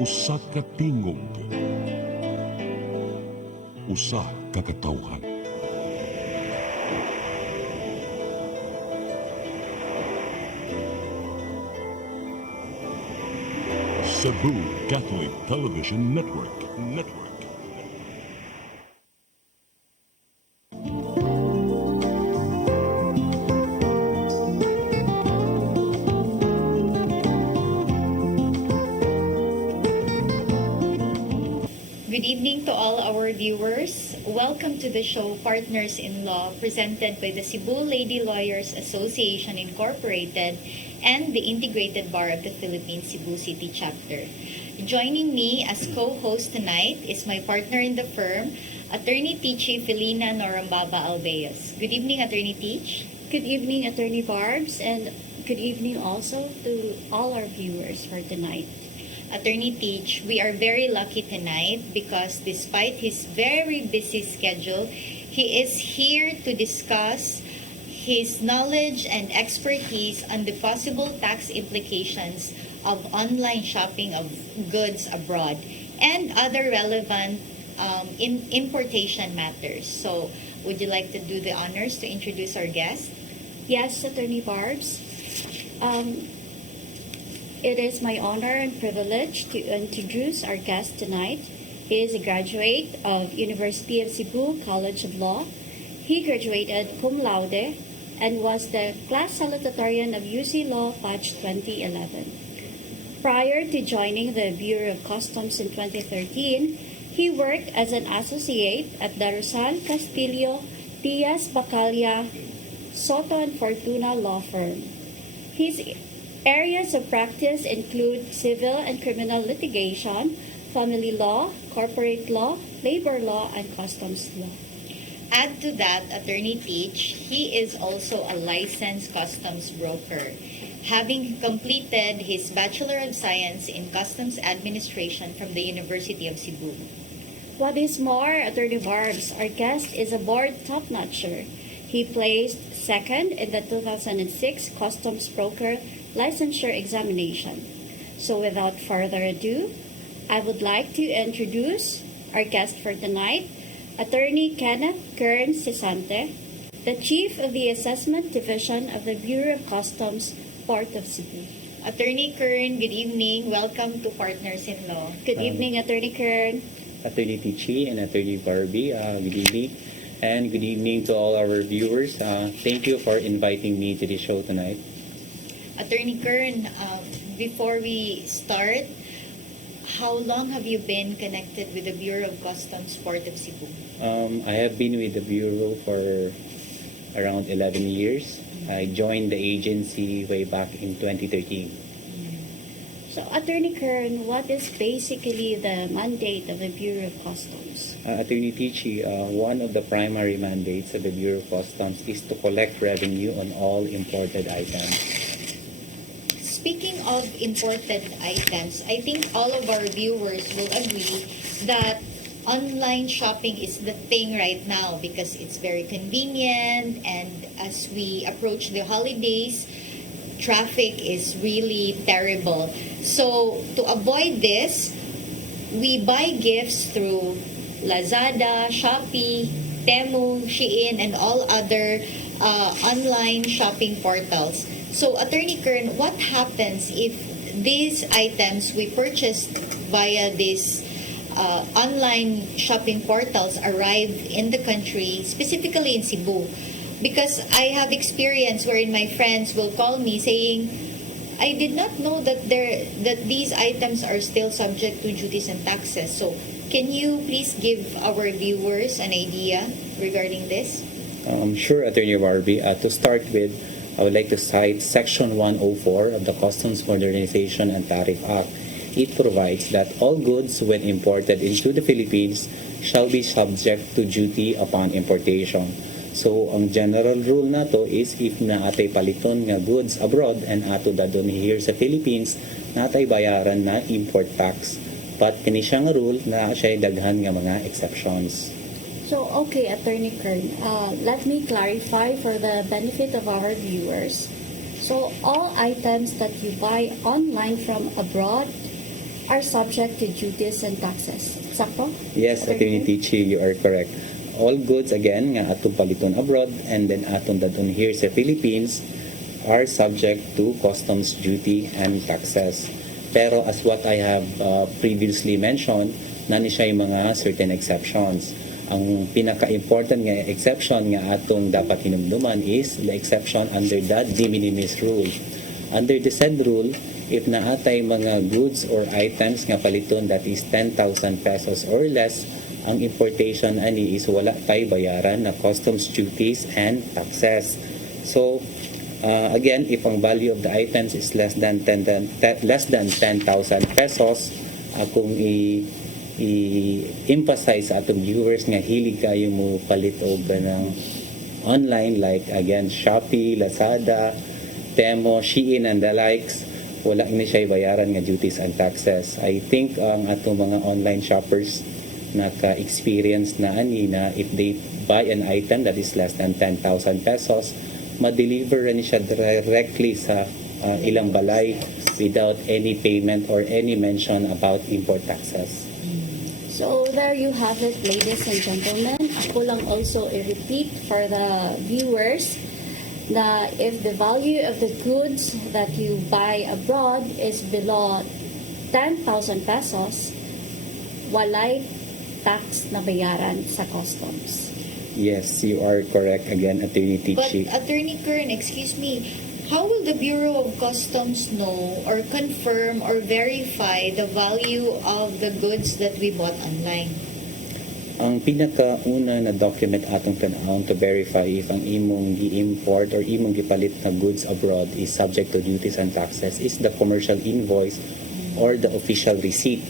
Usa ka tingog, usa ka katawhan. Cebu Catholic Television Network. Good evening to all our viewers. Welcome to the show Partners-in-Law, presented by the Cebu Lady Lawyers Association Incorporated and the Integrated Bar of the Philippines Cebu City Chapter. Joining me as co-host tonight is my partner in the firm, Attorney Tichi Felina Norambaba Albeos. Good evening, Attorney Tich. Good evening, Attorney Barbs, and good evening also to all our viewers for tonight. Attorney Teach, we are very lucky tonight because despite his very busy schedule, he is here to discuss his knowledge and expertise on the possible tax implications of online shopping of goods abroad and other relevant importation matters. So, would you like to do the honors to introduce our guest? Yes, Attorney Barbs. It is my honor and privilege to introduce our guest tonight. He is a graduate of University of Cebu College of Law. He graduated cum laude and was the class salutatorian of UC Law Batch 2011. Prior to joining the Bureau of Customs in 2013, he worked as an associate at the Rosal Castillo Diaz Bacalla Soto and Fortuna law firm. His areas of practice include civil and criminal litigation, family law, corporate law, labor law, and customs law. Add to that, Attorney Teach, he is also a licensed customs broker, having completed his Bachelor of Science in Customs Administration from the University of Cebu. What is more, Attorney Barbs, our guest is a board top-notcher. He placed second in the 2006 Customs Broker Licensure Examination. So without further ado, I would like to introduce our guest for tonight, Attorney Kenneth Kern Cesante, the Chief of the Assessment Division of the Bureau of Customs, Port of Cebu. Attorney Kern, good evening. Welcome to Partners-in-Law. Good evening, Attorney Kern. Attorney Tichi and Attorney Barbie, good evening. And good evening to all our viewers. Thank you for inviting me to the show tonight. Attorney Kern, before we start, how long have you been connected with the Bureau of Customs Port of Cebu? I have been with the Bureau for around 11 years. I joined the agency way back in 2013. So, Attorney Kern, what is basically the mandate of the Bureau of Customs? Attorney Tichi, one of the primary mandates of the Bureau of Customs is to collect revenue on all imported items. Speaking of imported items, I think all of our viewers will agree that online shopping is the thing right now because it's very convenient, and as we approach the holidays, traffic is really terrible. So to avoid this, we buy gifts through Lazada, Shopee, Temu, Shein, and all other online shopping portals. So, Attorney Kern, what happens if these items we purchased via these online shopping portals arrive in the country, specifically in Cebu? Because I have experience wherein my friends will call me saying, I did not know that these items are still subject to duties and taxes. So, can you please give our viewers an idea regarding this? Sure, Attorney Barbie. To start with, I would like to cite Section 104 of the Customs Modernization and Tariff Act. It provides that all goods when imported into the Philippines shall be subject to duty upon importation. So, ang general rule na to is if naatay paliton nga goods abroad and ato dadon here sa Philippines, natay bayaran na import tax. But kini siya nga rule na siya daghan nga mga exceptions. So, okay, Attorney Kern, let me clarify for the benefit of our viewers. So, all items that you buy online from abroad are subject to duties and taxes. Sakto? Yes, Attorney Tichi, you are correct. All goods, again, nga atong paliton abroad and then atong dadon here sa Philippines are subject to customs duty and taxes. Pero as what I have previously mentioned, nani siya yung mga certain exceptions. Ang pinaka-important nga exception nga atong dapat hinumduman is the exception under the de minimis rule. Under the said rule, if naatay mga goods or items nga paliton that is 10,000 pesos or less, ang importation ani is wala tay bayaran na customs duties and taxes. So, again, if ang value of the items is less than 10,000 pesos, akong i-emphasize sa atong viewers nga hilig kayo mo palit og ng online like again Shopee, Lazada, Temo, Shein and the likes, wala ni siya bayaran nga duties and taxes. I think ang atong mga online shoppers naka-experience na ani na if they buy an item that is less than 10,000 pesos, ma-deliver ni siya directly sa ilang balay without any payment or any mention about import taxes. So there you have it, ladies and gentlemen. Ako lang also i-repeat for the viewers na if the value of the goods that you buy abroad is below 10,000 pesos, walay tax na bayaran sa customs. Yes, you are correct again, Attorney But Tichi. Attorney Kern, excuse me, how will the Bureau of Customs know or confirm or verify the value of the goods that we bought online? Ang pinakauna na document atong tanawon to verify if ang imong gi-import or imong gipalit na goods abroad is subject to duties and taxes is the commercial invoice or the official receipt.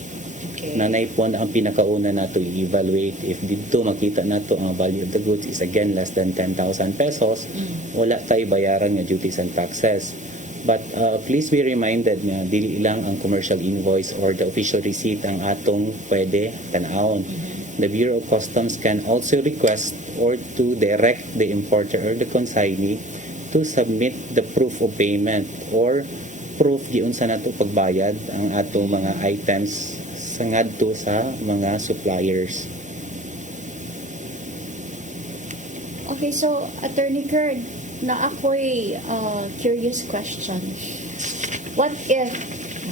Okay. Nanay po ang pinakauna nato i-evaluate if dito makita nato ang value of the goods is again less than 10,000 pesos, wala tayo bayaran nga duties and taxes. But please be reminded nga dili lang ang commercial invoice or the official receipt ang atong pwede tanawon. The Bureau of Customs can also request or to direct the importer or the consignee to submit the proof of payment or proof giunsa nato pagbayad ang atong mga items sa ngadto sa mga suppliers. Okay, so Attorney Kern, na ako'y curious question. What if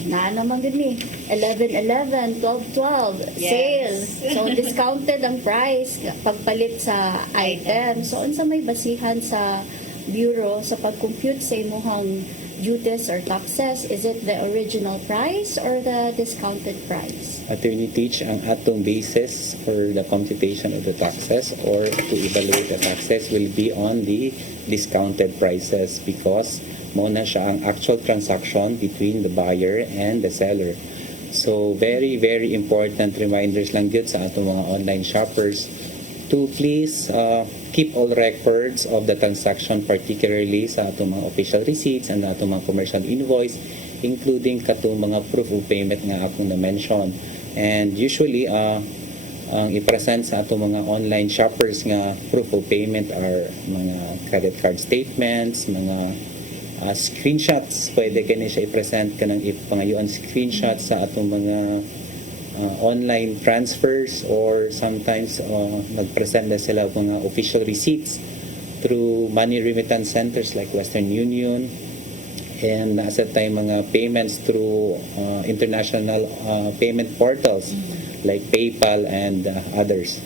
na naman din ni 11-11, 12-12 sale, Yes. so discounted ang price pagpalit sa item, so unsa may basihan sa bureau sa pag-compute sa imuhang duties or taxes? Is it the original price or the discounted price? Attorney Teach, ang atong basis for the computation of the taxes or to evaluate the taxes will be on the discounted prices because muna siya ang actual transaction between the buyer and the seller. So very, very important reminders lang yun sa atong mga online shoppers to please keep all records of the transaction, particularly sa atong mga official receipts and atong mga commercial invoice, including katong mga proof of payment nga akong na-mention. And usually, ang i-present sa atong mga online shoppers nga proof of payment are mga credit card statements, mga screenshots. Pwede kani siya i-present ka ng ipangayuan screenshots sa atong mga online transfers or sometimes nag-present na sila mga official receipts through money remittance centers like Western Union and nasa tayong mga payments through international payment portals like PayPal and others.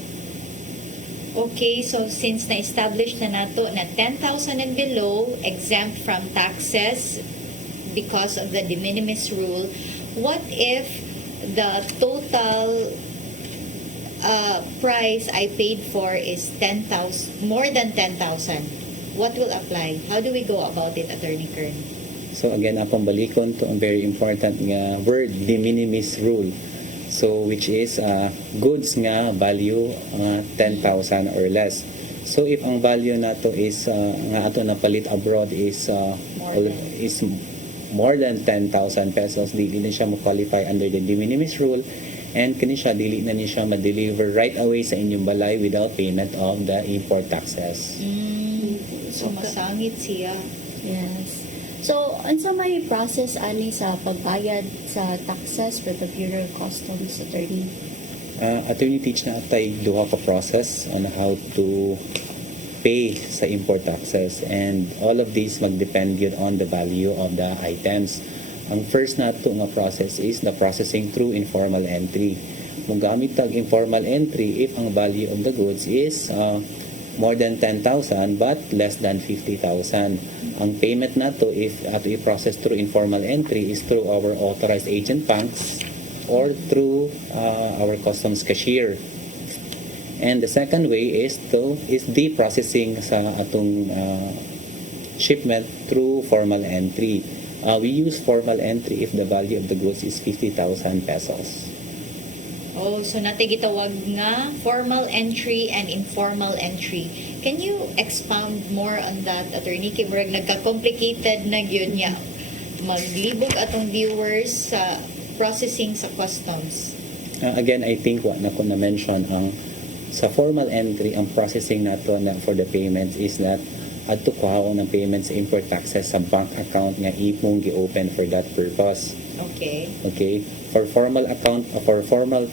Okay, so since na-establish na nato na 10,000 and below exempt from taxes because of the de minimis rule, what if the total price I paid for is 10,000, more than 10,000? What will apply? How do we go about it, Attorney Kern? So again, akong balikon to ang very important nga word, de minimis rule. So which is goods nga value 10,000 or less. So if ang value nato is nga ato napalit abroad is more than 10,000 pesos, dili na siya mo qualify under the de minimis rule and kini siya dili na ni siya ma-deliver right away sa inyong balay without payment of the import taxes. So masangit siya. Yes. So, unsa may process ani sa pagbayad sa taxes with the Bureau of Customs, attorney? Attorney, teach na tay duha ka process on how to pay sa import taxes, and all of these magdepend yun on the value of the items. Ang first nato nga process is the processing through informal entry. Kung gamit tag informal entry if ang value of the goods is more than 10,000 but less than 50,000. Ang payment nato if ato i-process through informal entry is through our authorized agent banks or through our customs cashier. And the second way is the processing sa atong shipment through formal entry. We use formal entry if the value of the goods is 50,000 pesos. Oh, so natin gitawag nga formal entry and informal entry. Can you expound more on that, attorney? Kay murag nagka-complicated na gyud niya. Maglibog atong viewers sa processing sa customs. Again, I think what na ko na mention ang sa formal entry ang processing nato na for the payments is that adto kuhaon ng payments sa import taxes sa bank account nga imong gi-open for that purpose. Okay, for formal account for formal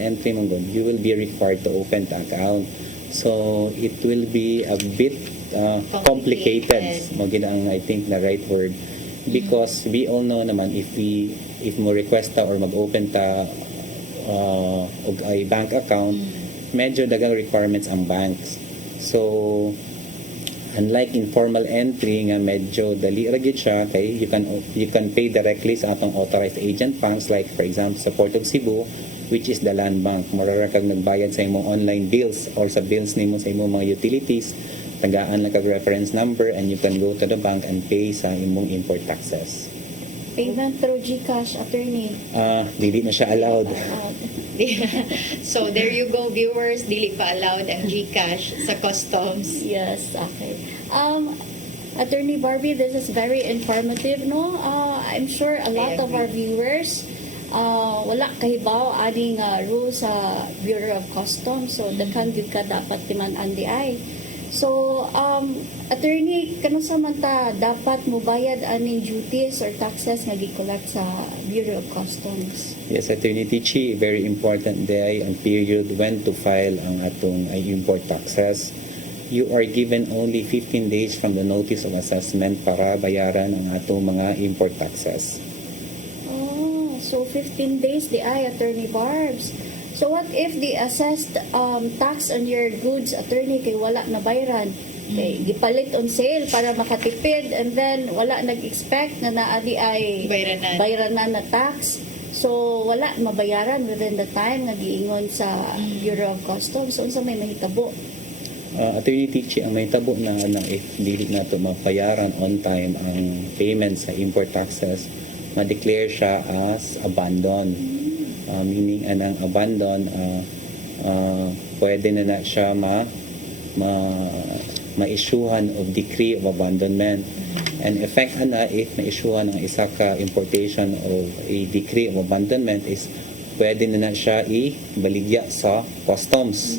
entry mong good, you will be required to open the account, so it will be a bit complicated mo gid ang I think the right word, because we all know naman if mo request ta or mag-open ta og ay bank account, medyo dagang requirements ang banks. So unlike informal entry nga medyo dali ra gyud siya, kay you can pay directly sa atong authorized agent banks, like for example sa Port of Cebu, which is the Land Bank. Mura kag nagbayad sa imong online bills or sa bills nimo sa imong mga utilities, tagaan lang kag reference number and you can go to the bank and pay sa imong import taxes. Payment through GCash, attorney. Dili na siya allowed. So there you go, viewers, dili pa allowed ang GCash sa customs. Yes, okay. Attorney Barbie, this is very informative, no? I'm sure a lot of our viewers wala kahibaw aning rules sa Bureau of Customs, so daghan gyud ka dapat timan-an di ay. So, attorney, kano sa man ta dapat mo bayad aning duties or taxes nga gi-collect sa Bureau of Customs? Yes, Attorney Tichi, very important day and period when to file ang atong import taxes. You are given only 15 days from the notice of assessment para bayaran ang atong mga import taxes. Oh, so 15 days di ay, Attorney Barbs. So what if the assessed tax on your goods, attorney, kay wala na bayaran? Kay gipalit on sale para makatipid, and then wala nag-expect na naadi ay bayranan na tax. So wala mabayaran within the time nga giingon sa Bureau of Customs. So unsa may mahitabo? Attorney Tichi, ang may tabo na if dili nato mabayaran on time ang payments sa import taxes, ma-declare siya as abandon. Meaning anang abandon, pwede na siya ma-issuehan of decree of abandonment. And effect ana if na-issuehan ang isa ka importation of a decree of abandonment is pwede na siya ibaligya sa customs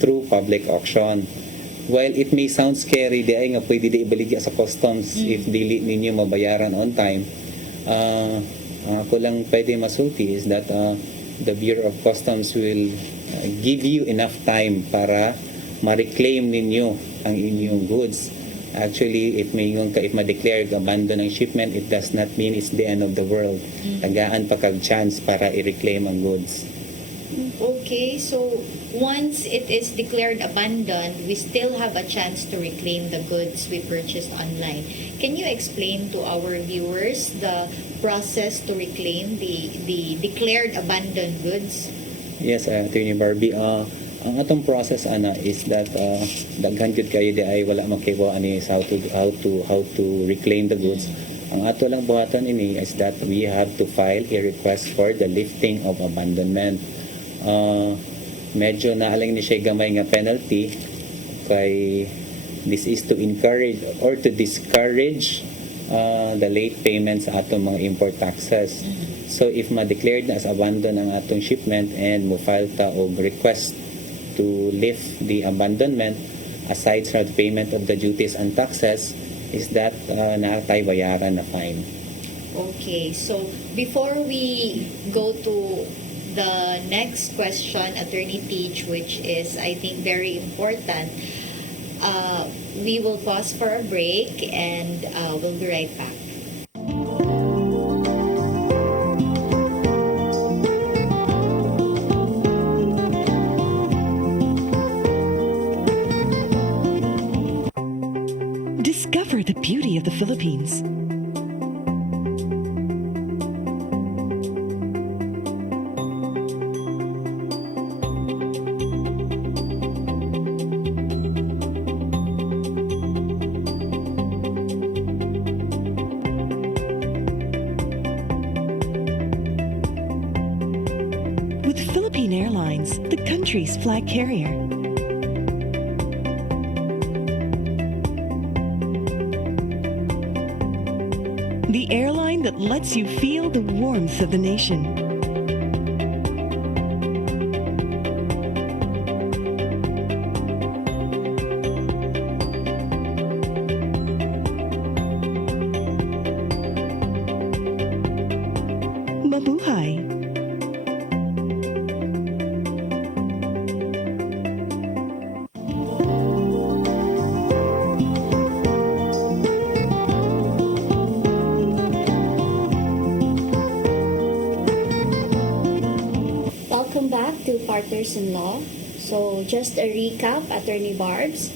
through public auction. While it may sound scary, di ay nga pwede di ibaligya sa customs if dili ninyo mabayaran on time, ako lang pwede masulti is that the Bureau of Customs will give you enough time para ma-reclaim ninyo ang inyong goods. Actually, if ma-declare abandon ang shipment, it does not mean it's the end of the world. Tagaan pa kag chance para i-reclaim ang goods. Okay, so once it is declared abandoned, we still have a chance to reclaim the goods we purchased online. Can you explain to our viewers the process to reclaim the declared abandoned goods? Yes, Attorney Barbie. Ang atong process ana is that daghan jud kayo di ay wala makiwa ani is how to reclaim the goods. Ang ato lang buhaton ini is that we have to file a request for the lifting of abandonment. Medyo naalang ni siya gamay nga penalty, kay this is to encourage or to discourage the late payments sa atong mga import taxes. So if ma-declared na as abandon ang atong shipment and mo file ta og request to lift the abandonment, aside from the payment of the duties and taxes, is that naatay bayaran na fine. Okay, so before we go to the next question, Attorney Peach, which is, I think, very important, we will pause for a break and we'll be right back. Discover the beauty of the Philippines. With Philippine Airlines, the country's flag carrier. The airline that lets you feel the warmth of the nation. Mabuhay! Welcome back to Partners in Law. So, just a recap, Attorney Barbs.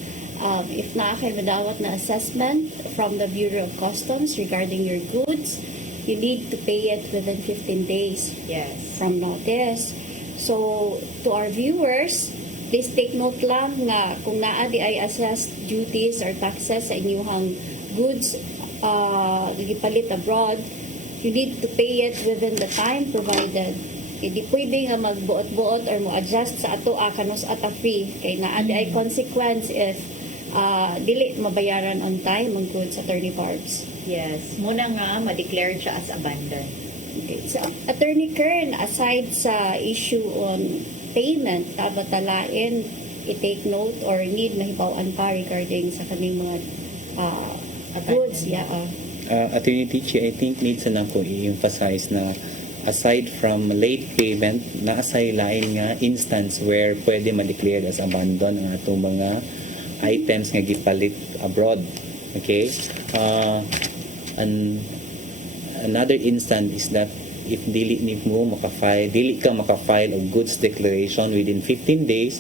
If naa kayo madawat na assessment from the Bureau of Customs regarding your goods, you need to pay it within 15 days Yes. from notice. So, to our viewers, please take note lang nga kung naa di ay assessed duties or taxes sa inyong goods gipalit abroad, you need to pay it within the time provided. Hindi pwede nga magbuot-buot or mo-adjust sa ato kanos ata free. Kay naa di ay consequence if dili mabayaran on time ang goods, Attorney Barbs. Yes. Muna nga, ma-declare siya as abandoned. Okay. So, Attorney Kern, aside sa issue on payment, tabatalain, i-take note or need mahibawan pa regarding sa kaming mga goods. Yeah, Attorney Tichi, I think needs na ko i-emphasize na aside from late payment, naasay lain nga instance where pwede ma-declare as abandon ang atong mga items nga gipalit abroad. Okay? Another instance is that if dili ka makafile of goods declaration within 15 days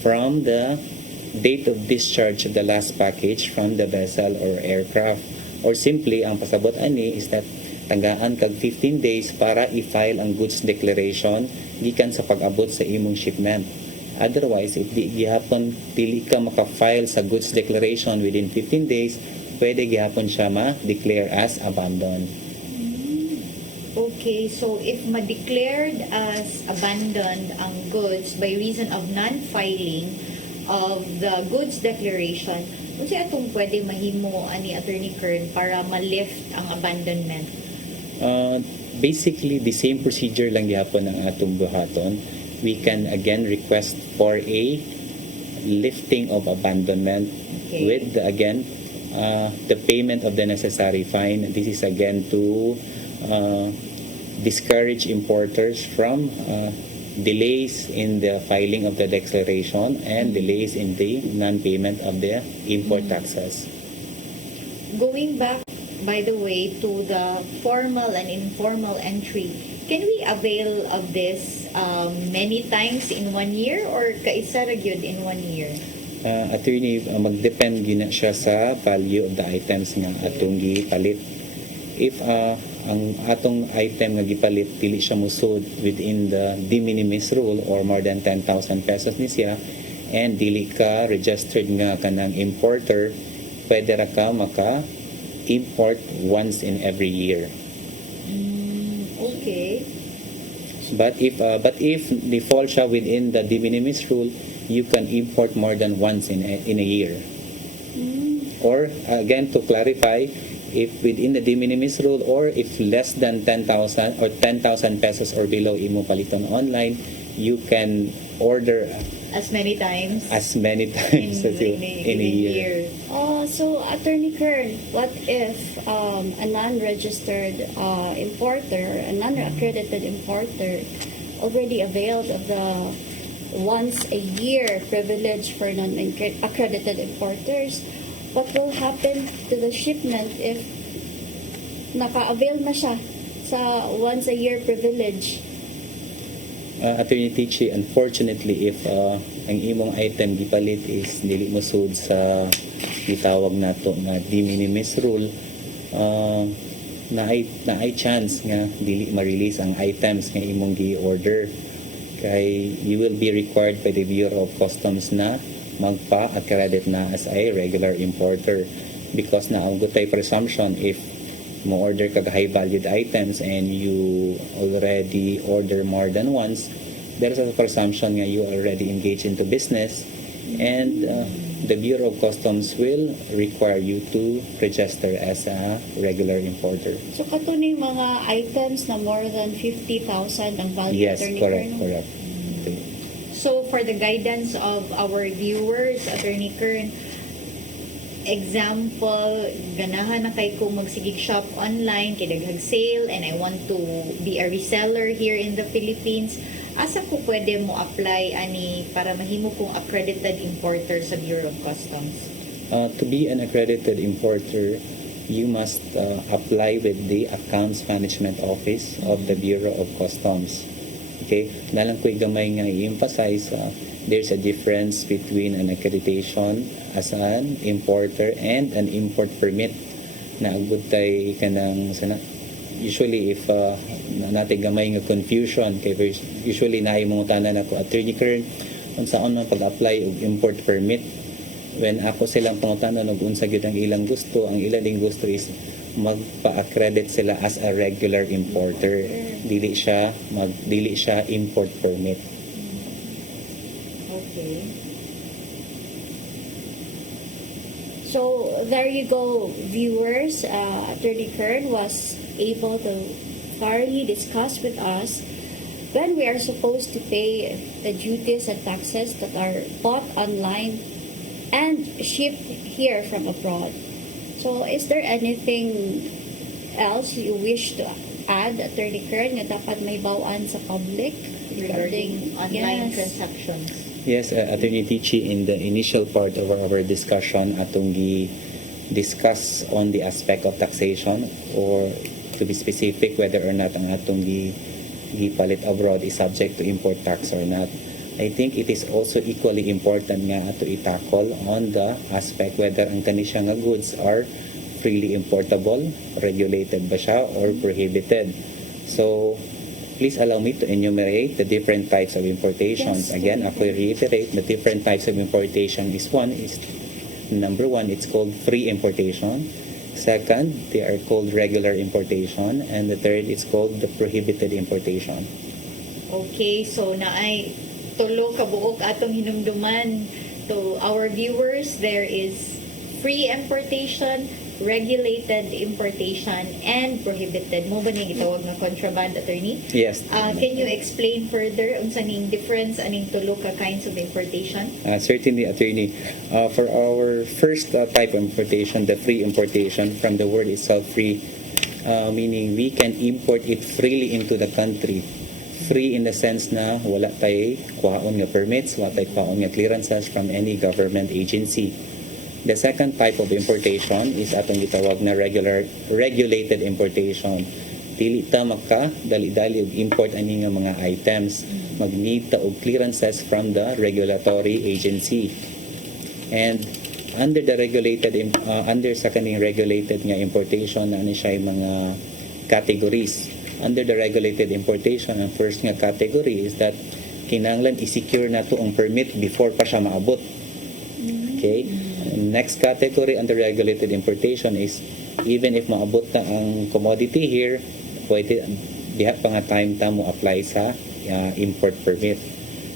from the date of discharge of the last package from the vessel or aircraft, or simply ang pasabot ani is that tagaan kag 15 days para i-file ang goods declaration gikan sa pag-abot sa imong shipment. Otherwise, if dili ka maka-file sa goods declaration within 15 days, pwede gihapon siya ma-declare as abandoned. Okay, so if ma-declared as abandoned ang goods by reason of non-filing of the goods declaration, kung siya itong pwede mahimo ani Attorney Kern para ma-lift ang abandonment? Basically, the same procedure lang gihapon ang atong buhaton. We can again request for a lifting of abandonment Okay. with again the payment of the necessary fine. This is again to discourage importers from delays in the filing of the declaration and delays in the non-payment of the import taxes. Going back, by the way, to the formal and informal entry, can we avail of this many times in 1 year or kaisa ra gyud in 1 year? Attorney, mag-depend yun na siya sa value of the items nga atong gipalit. If ang atong item nga gipalit dili siya musud within the de minimis rule or more than 10,000 pesos ni siya and dili ka registered nga kanang importer, pwede ra ka maka-import once in every year. Okay. But if they fall siya within the de minimis rule, you can import more than once in a year. Or again, to clarify, if within the de minimis rule or if less than 10,000 or 10,000 pesos or below imo paliton online, you can order as many times as many times as you in a year. So, Attorney Kern, what if a non-registered importer, a non-accredited importer, already availed of the once a year privilege for non-accredited importers? What will happen to the shipment if naka-avail na siya sa once a year privilege? Attorney Tichi, unfortunately, if ang imong item gipalit is dili mo sud sa gitawag nato nga de minimis rule, na ay chance nga dili ma-release ang items nga imong gi-order, kay you will be required by the Bureau of Customs na magpa-accredit na as a regular importer, because naanggot tay presumption if mo order kag high valued items and you already order more than once, there's a presumption nga you already engaged into business, and the Bureau of Customs will require you to register as a regular importer. So, katuning mga items na more than 50,000 ang value, Yes, Attorney correct, Kern? correct. So for the guidance of our viewers, Attorney Kern, example, ganahan na kay kung magsigig shop online, kidaghag sale, and I want to be a reseller here in the Philippines, asa ko pwede mo apply ani para mahimo kong accredited importer sa Bureau of Customs? To be an accredited importer, you must apply with the Accounts Management Office of the Bureau of Customs. Okay? Nalang ko'y gamay nga i-emphasize, there's a difference between an accreditation as an importer and an import permit na agud tay kanang sana. Usually if natin gamay nga confusion, kay usually naay mga tanan ako, Attorney Kern, unsaon man pag-apply og import permit, when ako silang pangutanan og unsa gyud ang ilang gusto, ang ilang gusto is magpa-accredit sila as a regular importer, dili siya import permit. Okay. So, there you go, viewers. Attorney Kern was able to thoroughly discuss with us when we are supposed to pay the duties and taxes that are bought online and shipped here from abroad. So, is there anything else you wish to add, Attorney Kern, nga dapat may bawaan sa public Regarding online Yes. transactions. Yes, Attorney Tichi, in the initial part of our discussion, atong discuss on the aspect of taxation, or to be specific, whether or not ang atong gipalit abroad is subject to import tax or not. I think it is also equally important nga ato i-tackle on the aspect whether ang kanisya nga goods are freely importable, regulated ba siya, or prohibited. So, please allow me to enumerate the different types of importations. Yes, Again, ako reiterate the different types of importation is number one, it's called free importation. Second, they are called regular importation. And the third, it's called the prohibited importation. Okay, so naay tulo ka buok atong hinumduman to our viewers. There is free importation, regulated importation, and prohibited. Mo ba niyang itawag na contraband, Attorney? Yes. Can you explain further unsa ning difference aning tulo ka kinds of importation? Certainly, Attorney. For our first type of importation, the free importation, from the word itself, free, meaning we can import it freely into the country. Free in the sense na wala tayo kuhaon nga permits, wala tayo kuhaon nga clearances from any government agency. The second type of importation is atong gitawag na regulated importation. Dili ta maka dali-dali og import ani nga mga items. Mag-need ta og clearances from the regulatory agency. And under the under sa kaning regulated nga importation, na siya mga categories. Under the regulated importation, ang first nga category is that kinahanglan i-secure na to ang permit before pa siya maabot. Okay? Next category under regulated importation is even if maabot na ang commodity here, pwede diha pa nga time ta mo apply sa import permit.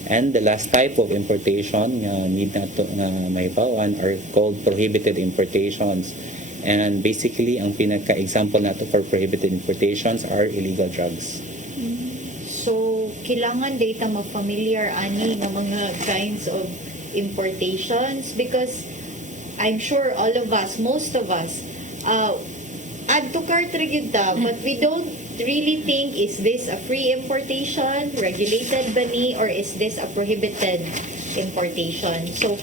And the last type of importation nga need na to nga may bawaan are called prohibited importations. And basically, ang pinaka-example nato for prohibited importations are illegal drugs. So, kailangan data ma-familiar ani nga mga kinds of importations because I'm sure all of us, most of us, add to cart ra gyud ta, but we don't really think, is this a free importation, regulated ba ni, or is this a prohibited importation? So,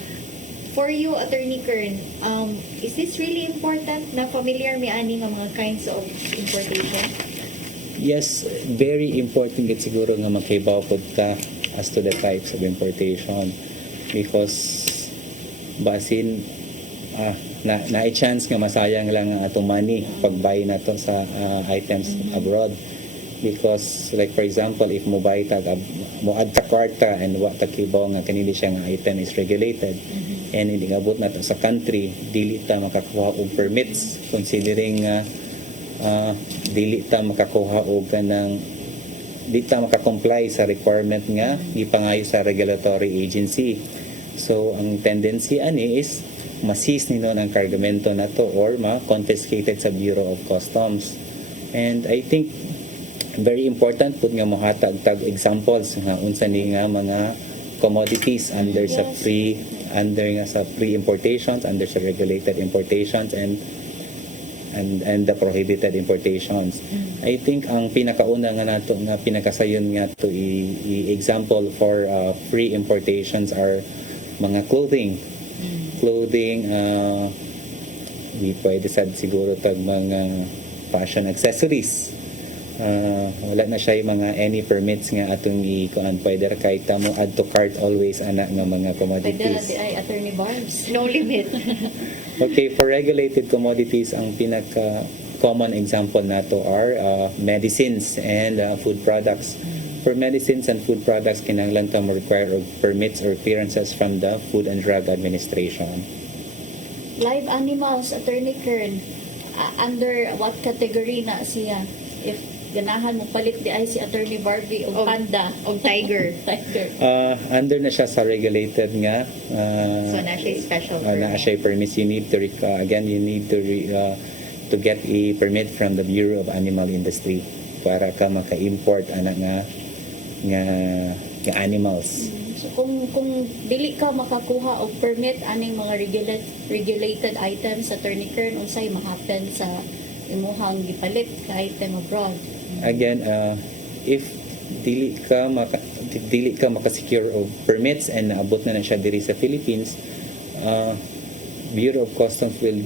for you, Attorney Kern, is this really important na familiar mi ani nga mga kinds of importation? Yes, very important gid siguro nga makahibaw pod ka as to the types of importation because basin na chance nga masayang lang ang atong money pag buy nato sa items abroad because like for example if mo buy tag mo add ta kwarta and wa ta kibaw nga kanili siya nga item is regulated and hindi abot nato sa country dili ta makakuha og permits considering dili ta makakuha og kanang di ta makakomply sa requirement nga gipangayo sa regulatory agency. So ang tendency ani is masis ni nun ang kargamento na to or ma-confiscated sa Bureau of Customs. And I think very important pud nga mohatag tag examples nga unsa ni nga mga commodities under sa free importations, under sa regulated importations and the prohibited importations. I think ang pinakauna nga nato nga pinakasayon nga to example for free importations are mga clothing, di pwede sad siguro tag mga fashion accessories. Wala na siya yung mga any permits nga atong ikuan pwede ra kay ta mo add to cart always ana nga mga Pwede na commodities. di ay Attorney Barbs. No limit. Okay, for regulated commodities ang pinaka common example nato are medicines and food products. For medicines and food products, kinahanglan ta mo require of permits or clearances from the Food and Drug Administration. Live animals, Attorney Kern, under what category na siya? If ganahan mo palit di ay si Attorney Barbie o panda O tiger. tiger. Under na siya sa regulated nga. So, na siya special Na siya permits. You need to to get a permit from the Bureau of Animal Industry para ka maka-import ana nga animals. So kung dili ka makakuha og permit aning mga regulated items, Attorney Kern, unsay mahappen sa imuhang gipalit ka item abroad? Again, if dili ka makasecure of permits and naabot na siya diri sa Philippines, Bureau of Customs will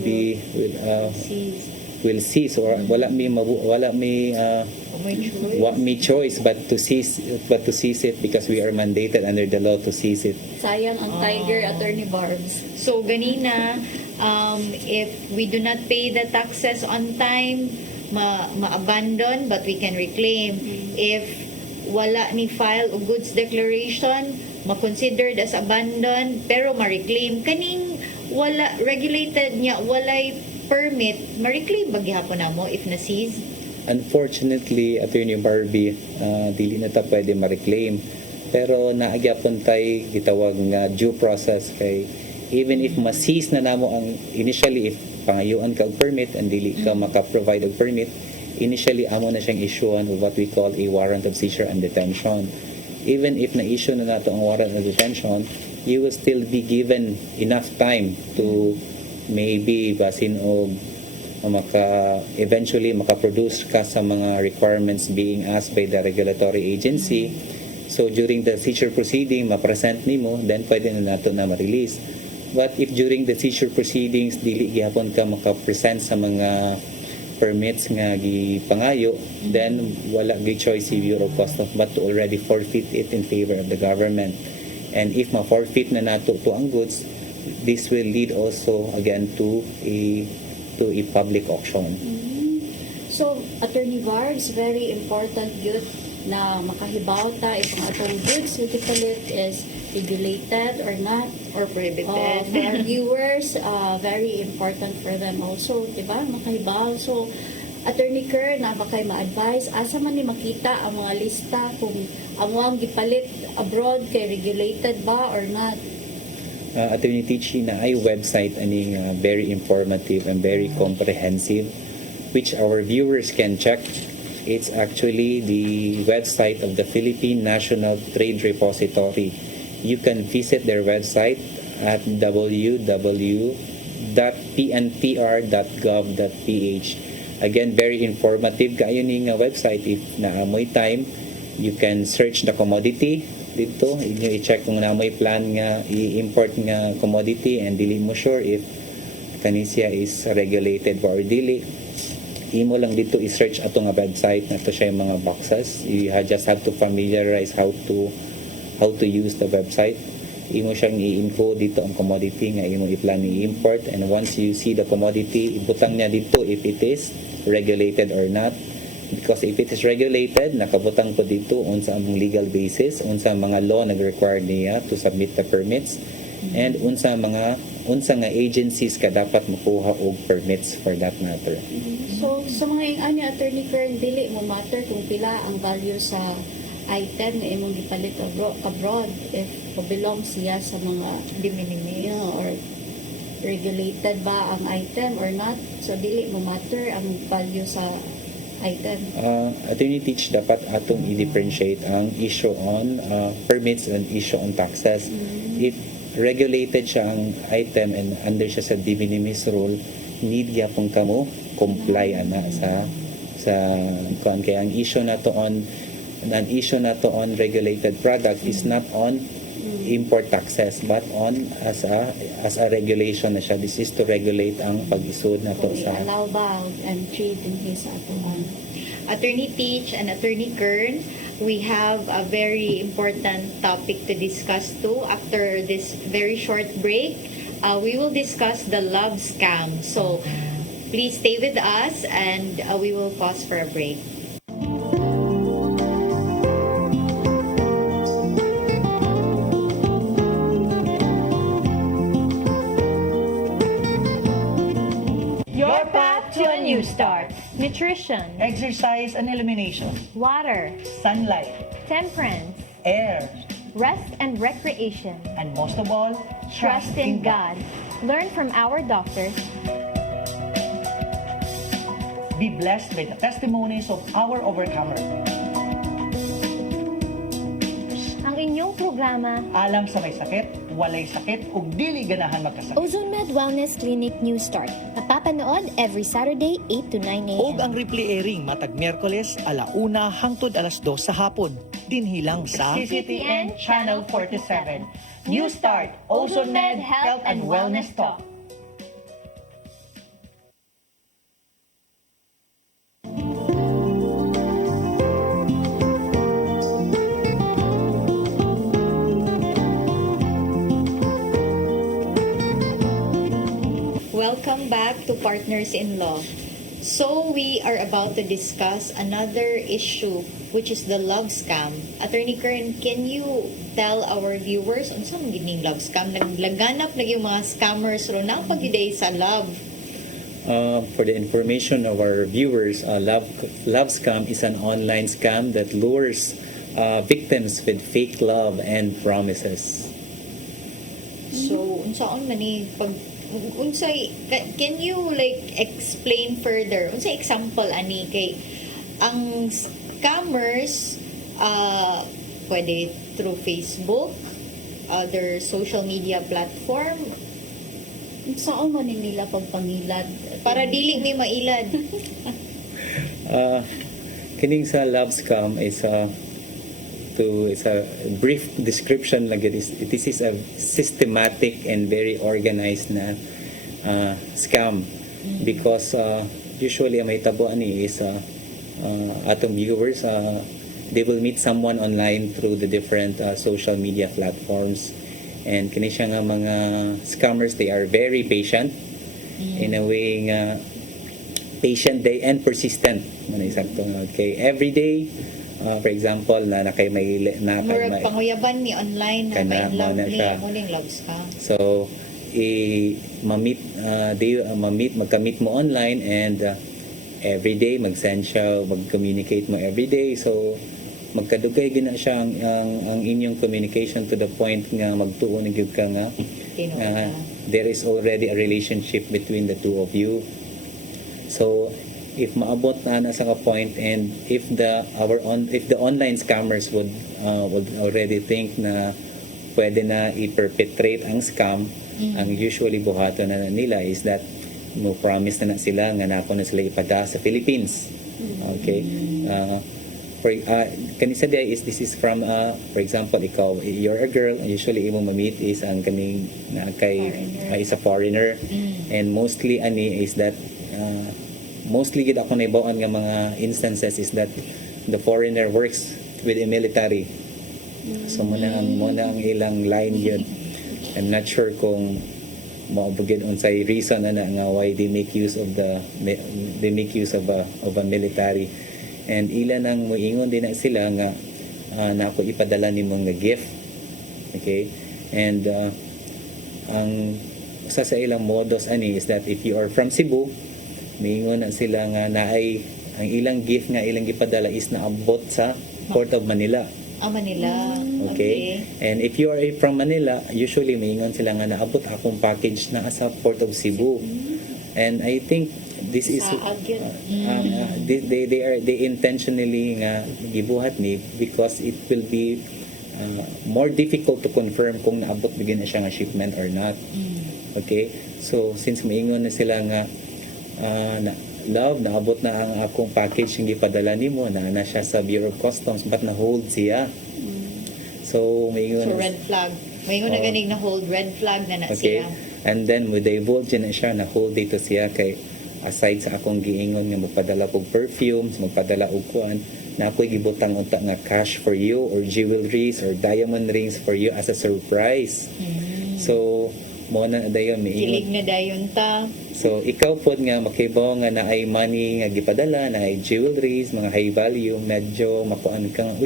seize or wala may choice but to seize it because we are mandated under the law to seize it. Sayang ang tiger, Attorney Barbs. So, ganina, if we do not pay the taxes on time, ma-abandon, but we can reclaim. If wala ni file o goods declaration, ma-considered as abandoned, pero ma-reclaim. Kaning wala, regulated niya, walay permit, ma-reclaim ba gihapon na mo if na-seize? Unfortunately, Attorney Barbie, dili na ta pwede ma-reclaim. Pero naagyapon tay gitawag nga due process kay even if ma-seize na namo ang initially if pangayuan ka og permit and dili ka maka-provide og permit, initially amo na siyang issuean of what we call a warrant of seizure and detention. Even if na-issue na nato ang warrant of detention, you will still be given enough time to maybe basin og eventually makaproduce ka sa mga requirements being asked by the regulatory agency. So during the seizure proceeding, ma-present nimo, then pwede na nato na ma-release. But if during the seizure proceedings, dili gihapon ka maka-present sa mga permits nga gipangayo, then wala gi choice si Bureau of Customs but to already forfeit it in favor of the government. And if ma-forfeit na nato to ang goods, this will lead also again to a public auction. So, Attorney Barbs, very important yun na makahibaw ta if ang atong goods yung gipalit is regulated or not. Or prohibited? For our viewers, very important for them also, di ba? Makahibaw. So, Attorney Kern, na bakay ma-advise, asa man ni makita ang mga lista kung ang gipalit abroad kay regulated ba or not? Attorney Tichi, na ay website aning very informative and very comprehensive which our viewers can check It's actually the website of the Philippine National Trade Repository. You can visit their website at www.pntr.gov.ph. Again, very informative kayo ning website. If naamoy time, you can search the commodity dito. Inyo i-check kung naamoy plan nga i-import nga commodity and dili mo sure if kanisya is regulated or dili. Imo lang dito i-search ato nga website na to siya yung mga boxes. You just have to familiarize how to use the website. Imo siyang i-info dito ang commodity nga imo i-plan i-import, and once you see the commodity, ibutang niya dito if it is regulated or not. Because if it is regulated, nakabutang ko dito unsa ang legal basis, unsa ang mga law nag-require niya to submit the permits, and unsa nga agencies ka dapat makuha og permits for that matter. So, sa mga yung ani, Attorney Kern, dili mo matter kung pila ang value sa item na imong gipalit abroad if belong siya sa mga De minimis. or regulated ba ang item or not. So, dili mo matter ang value sa item. Attorney Teach, dapat atong i-differentiate ang issue on permits and issue on taxes. If regulated siya ang item and under siya sa de minimis rule, need gyapon kamo comply ana sa kuan, kaya ang issue na to on regulated product is not on import taxes but on as a regulation na siya. This is to regulate ang pag-isud na to Kung sa i-allow ba and trade in his atuan. Attorney Teach and Attorney Kern, we have a very important topic to discuss too. After this very short break, we will discuss the love scam. So please stay with us and we will pause for a break. Your path to a new start. Nutrition, Exercise and elimination, water, sunlight, temperance, air, rest and recreation. and most of all, Trust in God. Learn from our doctors. Be blessed by the testimonies of our overcomers. Ang inyong programa, Alam sa may sakit, walay sakit, ug dili ganahan magkasakit. Ozone Med Wellness Clinic New Start. Napapanood every Saturday 8 to 9 a.m. Og ang replay airing matag Miyerkules 1:00 hangtod 2:00 sa hapon. Dinhilang sa CCTN Channel 47. New Start, Ozone Med Health and Wellness Talk. Welcome back to Partners in Law. So we are about to discuss another issue, which is the love scam. Attorney Kern, can you tell our viewers on saan gining love scam? Naglaganap na yung mga scammers ro na pagiday sa love. For the information of our viewers, love scam is an online scam that lures victims with fake love and promises. So unsaon man ni pag unsay can you like explain further? Unsay example ani kay ang scammers pwede through Facebook, other social media platform Saan man nila pagpangilad? para dili may mailad. Kining sa love scam is a brief description lang it is a systematic and very organized na scam because usually ang may tabo ani is atong viewers they will meet someone online through the different social media platforms, and kini siya nga mga scammers, they are very patient in a way nga patient day and persistent man exacto. Okay, every day for example na nakay may Murag panguyaban ni online na Kana, may love mao na ni siya. amo ning love scam. so magkamit mo online, and every day mag-send siya, mag-communicate mo every day, so magkadugay gina siya ang inyong communication to the point nga magtuon na gyud ka nga Tinuod na. there is already a relationship between the two of you. So if maabot na sa point, and if the online scammers would already think na pwede na i-perpetrate ang scam, ang usually buhato na nila is that no promise na sila nga nako na sila ipada sa Philippines. Okay? Kanisa dia is this is from for example, you're a girl, usually imong ma-meet is ang kaning na kay is a foreigner, and mostly ani is that mostly gid ako naibawaan nga mga instances is that the foreigner works with the military. So muna ang ilang line yun. I'm not sure kung maubugid unsay reason na nga why they make use of a military. And ilan ang moingon din na sila nga na ako ipadala nimo nga gift. Okay? And ang usa sa ilang modus ani is that if you are from Cebu, moingon na sila nga naay ang ilang gift nga ilang gipadala is naabot sa Port of Manila. Manila. Okay? And if you are from Manila, usually moingon sila nga naabot akong package na sa Port of Cebu. And I think this is they intentionally nga gibuhat ni because it will be more difficult to confirm kung naabot bigyan na siya nga shipment or not. Okay? So since moingon na sila nga love, naabot na ang akong package yung ipadala nimo na siya sa Bureau of Customs but na-hold siya. So red flag. Mayingon na ganig na-hold red flag na okay. siya. And then with divulge na siya na-hold dito siya kay aside sa akong giingon nga magpadala og perfumes, magpadala og kuan na ako'y gibutang unta nga cash for you or jewelries or diamond rings for you as a surprise. So mo na dayon kilig na dayon ta. So ikaw pod nga makibaw nga na ay money nga gipadala, na ay jewelries, mga high value, medyo makuan kang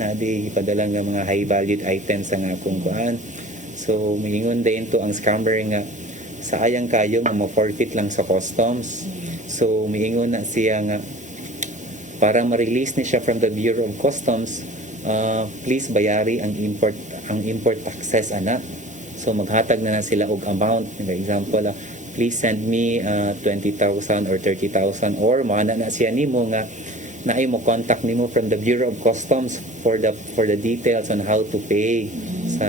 na di gipadala nga mga high valued items ang akong kuan. So miingon din to ang scammer nga sayang kayo nga ma-forfeit lang sa customs. So miingon na siya nga para ma-release ni siya from the Bureau of Customs, please bayari ang import taxes ana. So maghatag na sila og amount. For example, please send me 20,000 or 30,000 or maana na siya nimo nga naay mo contact nimo from the Bureau of Customs for the details on how to pay sa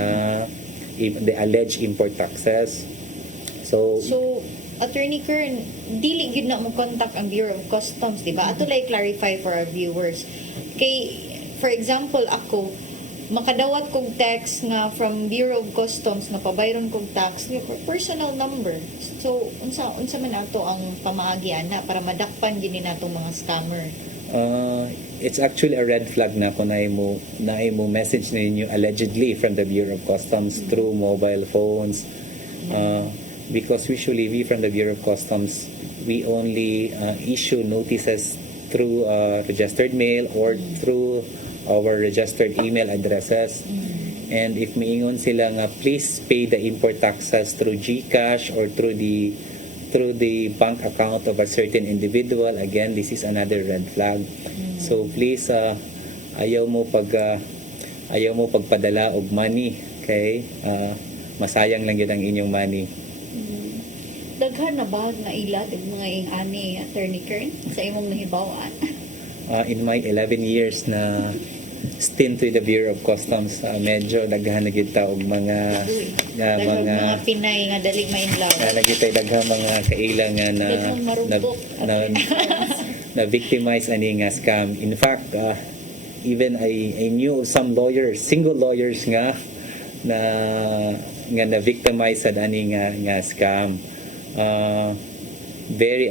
the alleged import taxes. So Attorney Kern, dili gyud na mo contact ang Bureau of Customs, di ba? Ato like clarify for our viewers. Kay for example ako makadawat kog text nga from Bureau of Customs nga pabayron kog tax nga personal number. So unsa man ato ang pamaagi ana para madakpan gid ni natong mga scammer? It's actually a red flag na kung naay mo message ninyo allegedly from the Bureau of Customs through mobile phones. Because usually we from the Bureau of Customs, we only issue notices through registered mail or through our registered email addresses. And if miingon sila nga please pay the import taxes through GCash or through the bank account of a certain individual, again this is another red flag. So please ayaw mo pagpadala og money, okay? Masayang lang yun ang inyong money. Daghan na ba na ilat ang mga ingani, Attorney Kern, sa imong nahibawan? In my 11 years na stint with the Bureau of Customs, medyo daghan na gid ta og mga Pinay nga dali mainlaw. Nagitay daghan mga kailang nga na victimize ani nga scam. In fact, even I knew of some lawyers, single lawyers nga na victimize sa ani nga scam. Very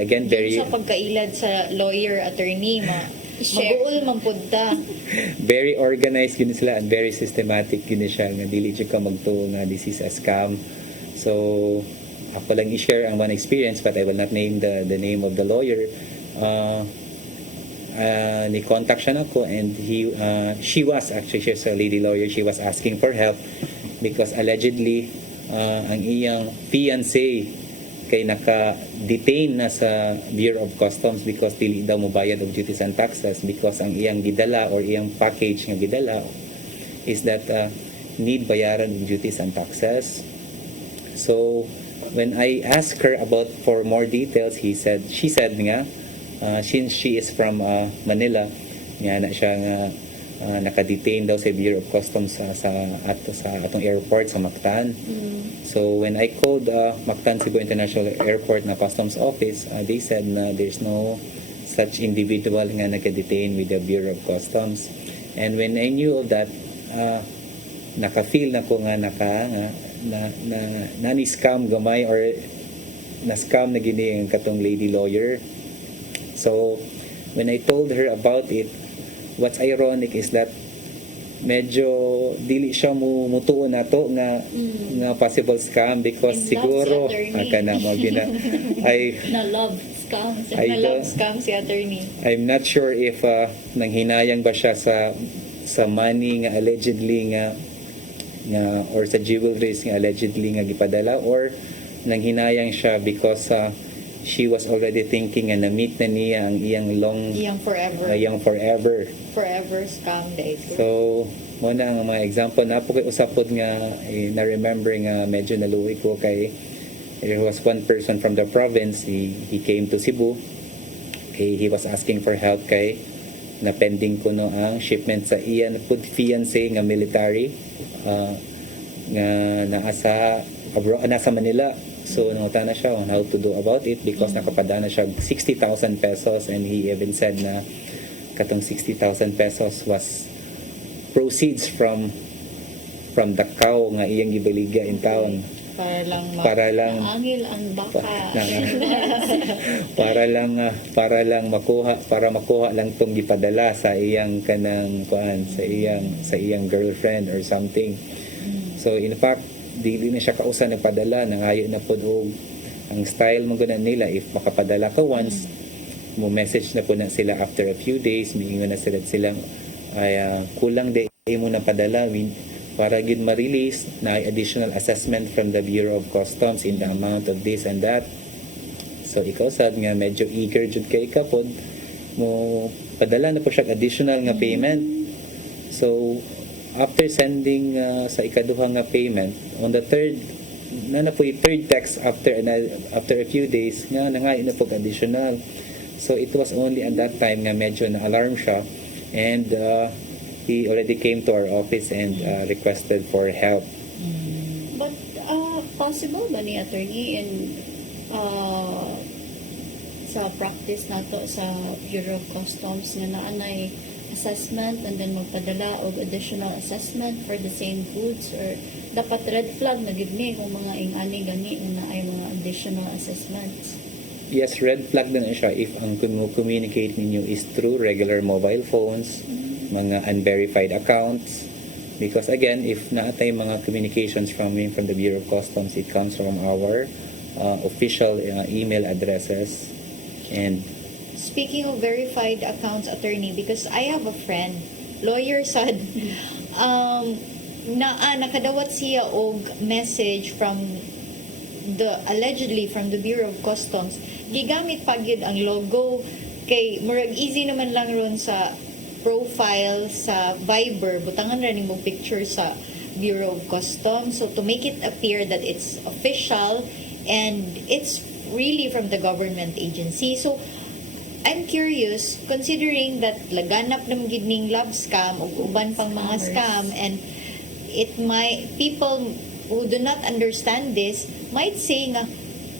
sa pagkailad sa lawyer, attorney, mabuol man punta. Very organized yun sila and very systematic yun siya nga dili siya ka magtuo nga this is a scam. So ako lang i-share ang one experience but I will not name the name of the lawyer. Ni-contact siya nako and she's a lady lawyer. She was asking for help because allegedly ang iyang fiancé kay naka-detain na sa Bureau of Customs because dili daw mo bayad og duties and taxes because ang iyang gidala or iyang package nga gidala is that need bayaran og duties and taxes. So when I asked her about for more details, she said nga since she is from Manila, nga na siya nga naka-detain daw sa Bureau of Customs sa atong airport sa Mactan. So when I called Mactan Cebu International Airport na Customs Office, they said na there's no such individual nga naka-detain with the Bureau of Customs. And when I knew of that, naka-feel na ko nga nani-scam gamay or na-scam na gini ang katong lady lawyer. So when I told her about it, what's ironic is that medyo dili siya mutuon nato nga possible scam because siguro kana mo gina I Na love scam. I Na don't- love scam si attorney. I'm not sure if nanghinayang ba siya sa money nga allegedly nga or sa jewelries nga allegedly nga gipadala, or nanghinayang siya because she was already thinking na na-meet na niya ang iyang Iyang forever. forever. Forever scam day. So, muna ang mga example na po kay usapod nga na-remember nga medyo naluwi ko kay there was one person from the province, he came to Cebu. Okay, he was asking for help kay na pending ko no ang shipment sa iyan pud fiancé nga military nga nasa Manila. So nangutan na siya on how to do about it because nakapadana siya 60,000 pesos, and he even said na katong 60,000 pesos was proceeds from the cow nga iyang gibaligya in town. Para lang Angil ang baka. para makuha lang tong gipadala sa iyang kanang kuan sa iyang girlfriend or something. So in fact dili na siya kausa nagpadala, nangayo na pod og ang style mo guna nila if makapadala ka once mo message na po na sila after a few days, miingon na sila ay kulang day mo na padala para gid ma-release na ay additional assessment from the Bureau of Customs in the amount of this and that. So ikaw sad nga medyo eager jud kay ka pod mo padala na po siya additional nga payment. So after sending sa ikaduha nga payment on the third third text after a few days nga nangayo na po additional. So it was only at that time nga medyo na alarm siya, and he already came to our office and requested for help. But possible ba ni attorney in sa practice nato sa Bureau of Customs nga naanay assessment and then magpadala og additional assessment for the same goods, or dapat red flag na gid ni kung mga ingani gani na ay mga additional assessments? Yes, red flag na siya if ang communicate ninyo is through regular mobile phones, mga unverified accounts. Because again, if naatay mga communications from the Bureau of Customs, it comes from our official email addresses. And Speaking of verified accounts, attorney, because I have a friend, lawyer sad, nakadawat siya og message allegedly from the Bureau of Customs. Gigamit pagid ang logo kay murag easy naman lang ron sa profile sa Viber, butangan ra nimo picture sa Bureau of Customs, so to make it appear that it's official and it's really from the government agency. So I'm curious, considering that laganap ng gidning love scam o uban pang mga scam, and people who do not understand this might say nga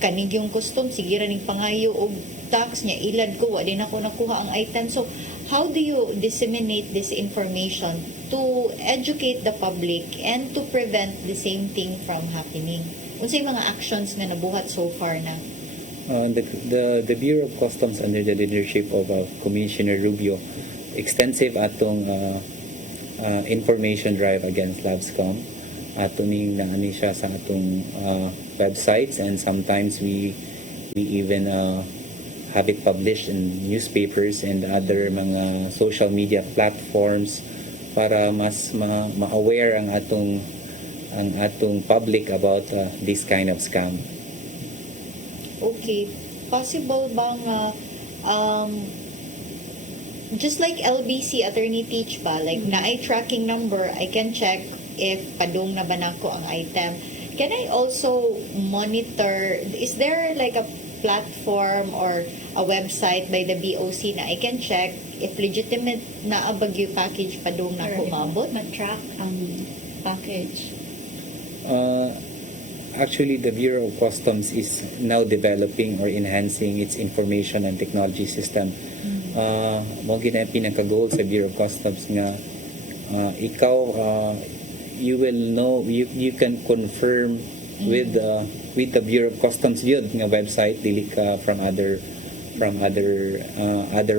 kanig yung custom sige ra ning pangayo og tax niya ilad ko wa din ako nakuha ang item. So how do you disseminate this information to educate the public and to prevent the same thing from happening? Unsay mga actions nga nabuhat so far na? The Bureau of Customs under the leadership of Commissioner Rubio, extensive atong information drive against love scam. Atuning naani siya sa atong websites, and sometimes we even have it published in newspapers and other mga social media platforms para mas ma-aware ang atong public about this kind of scam. Okay, possible bang just like LBC attorney teach ba, like na ay tracking number, I can check if padung na ba nako ang item. Can I also monitor, is there like a platform or a website by the BOC na I can check if legitimate na a bagyo package pa doon na Or kumabot? matrack ang package. Actually, the Bureau of Customs is now developing or enhancing its information and technology system. Mo gina pinaka-goal sa Bureau of Customs nga ikaw you will know, you can confirm with the Bureau of Customs yun nga website, dili ka from other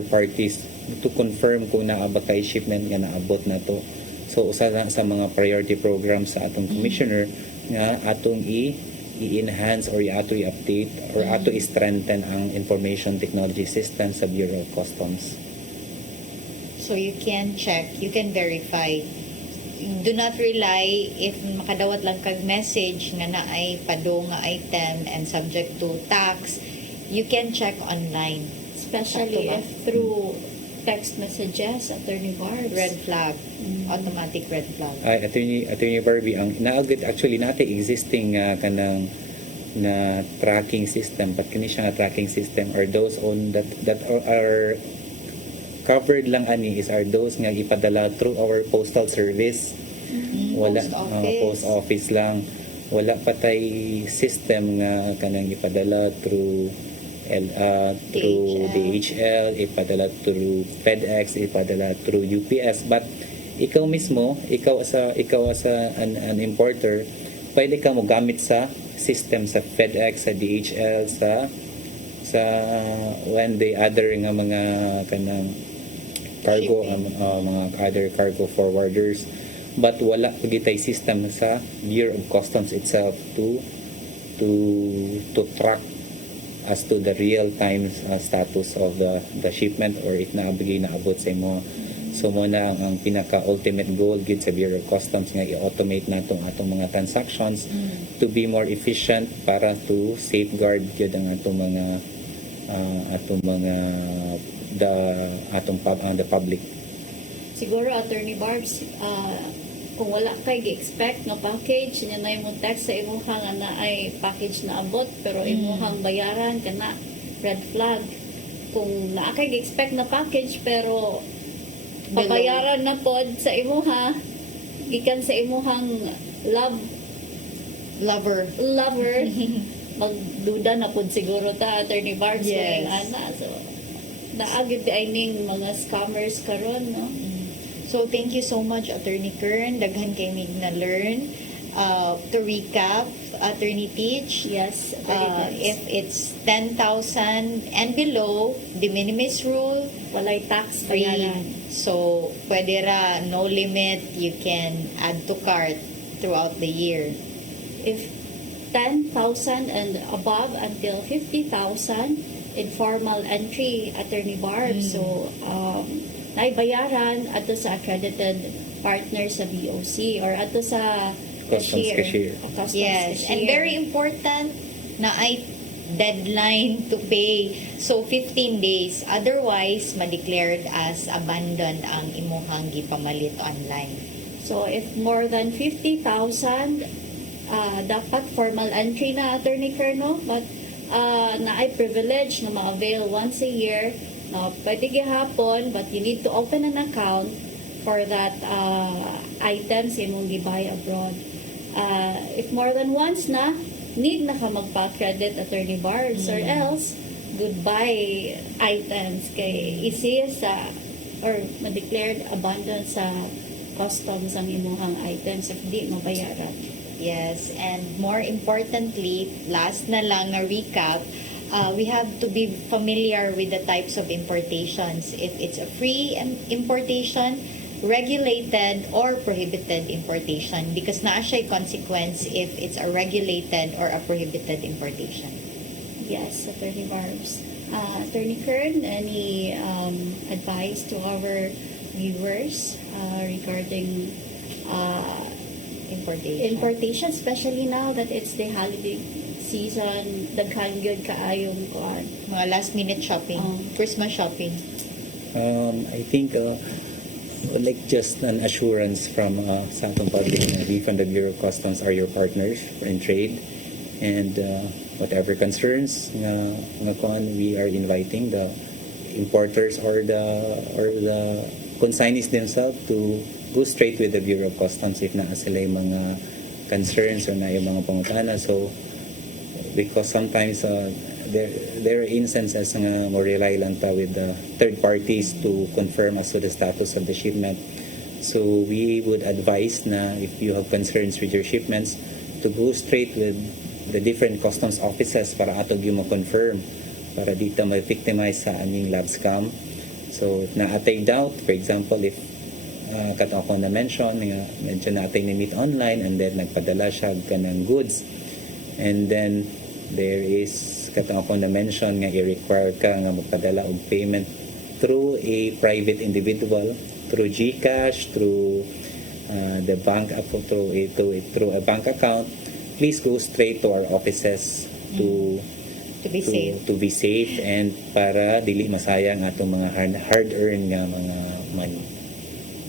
parties to confirm kung naabot kay shipment nga naabot na to. So usa na sa mga priority programs sa atong commissioner nga atong i-enhance or ato i-update or ato i-strengthen ang information technology system sa Bureau of Customs. So you can check, you can verify. Do not rely if makadawat lang kag message nga na ay padong nga item and subject to tax. You can check online. Especially Sakto ba? if through text messages, Attorney Barbs. Red flag, automatic red flag. Ay, Attorney Barbie, ang naagad actually natin existing kanang na tracking system, but kini siya nga tracking system are those on that are covered lang ani is are those nga ipadala through our postal service. Wala Post office. post office lang. Wala patay system nga kanang ipadala through DHL, ipadala through FedEx, ipadala through UPS. But ikaw mismo, ikaw as an importer, pwede ka mo gamit sa system sa FedEx, sa DHL, sa when the other nga mga kanang cargo, mga other cargo forwarders. But wala pagitay system sa Bureau of Customs itself to track as to the real time status of the shipment or if naabot sa imo. So mo na ang pinaka ultimate goal gid sa Bureau of Customs nga i-automate natong atong mga transactions to be more efficient para to safeguard gyud ang atong mga the public. Siguro, Attorney Barbs, kung wala kay gi-expect na package, niya na yung text sa imuhang na ay package na abot, pero imuhang bayaran ka na, red flag. Kung naa kay gi-expect na package, pero pabayaran na pod sa imuha, gikan sa imuhang Lover. magduda na pod siguro ta, Attorney Barbs, Yes. So, naagid ay ning mga scammers karon, no? So, thank you so much, Attorney Kern. Daghan kay mig na learn. To recap, Attorney Teach, Yes, Attorney if it's 10,000 and below, de minimis rule, walay tax free. bayaran. So, pwede ra, no limit, you can add to cart throughout the year. If 10,000 and above until 50,000, informal entry, Attorney Barb. So, naibayaran ato sa accredited partner sa BOC or ato sa Customs cashier. Customs Yes, cashier. and very important na ay deadline to pay. So, 15 days. Otherwise, ma-declared as abandoned ang imuhang gipamalit online. So, if more than 50,000, dapat formal entry na, Attorney Kerno, but na ay privilege na ma-avail once a year. Pwede gihapon, but you need to open an account for that items imong gibay abroad. If more than once na, need na ka magpa-credit, Attorney Barbs, or else, goodbye items kay isi sa or ma-declared abandoned sa customs ang imuhang items if di mabayaran. Yes, and more importantly, last na lang na recap, we have to be familiar with the types of importations. If it's a free importation, regulated or prohibited importation, because naa siya consequence if it's a regulated or a prohibited importation. Yes, Attorney Barbs. Attorney Kern, any advice to our viewers regarding importation, especially now that it's the holiday season, daghan gyud kaayong kuan. Mga last minute shopping, Christmas shopping. I think like just an assurance from sa atong public na we from the Bureau of Customs are your partners in trade, and whatever concerns nga kuan, we are inviting the importers or the consignees themselves to go straight with the Bureau of Customs if naa sila yung mga concerns or na yung mga pangutana. So because sometimes there are instances nga mo rely lang ta with the third parties to confirm as to the status of the shipment. So we would advise na if you have concerns with your shipments to go straight with the different customs offices para atog yung ma-confirm para dito ma-victimize sa aming lab scam. So if naatay doubt, for example, if katong ako na mention nga medyo naatay ni meet online and then nagpadala siya kanang goods and then there is katong ako na mention nga i-require ka nga magpadala og payment through a private individual, through GCash, through the bank through a bank account, please go straight to our offices to be safe and para dili masayang atong mga hard-earned nga mga money.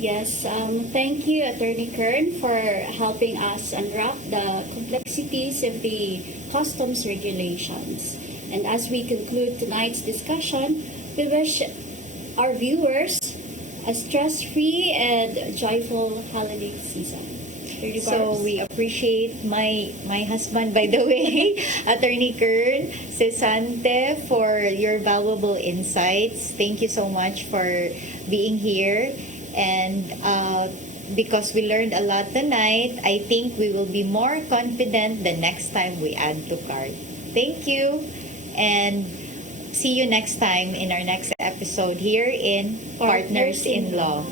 Yes, thank you, Attorney Kern, for helping us unwrap the complexities of the customs regulations. And as we conclude tonight's discussion, we wish our viewers a stress-free and joyful holiday season. So we appreciate my husband, by the way, Attorney Kern Cesante, for your valuable insights. Thank you so much for being here. And because we learned a lot tonight, I think we will be more confident the next time we add to cart. Thank you, and see you next time in our next episode here in Partners in Law.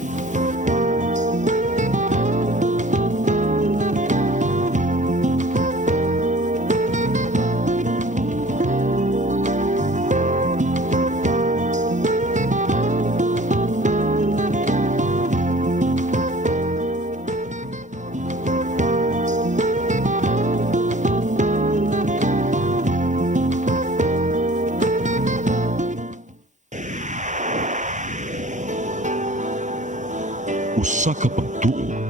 Usa ka pagtuo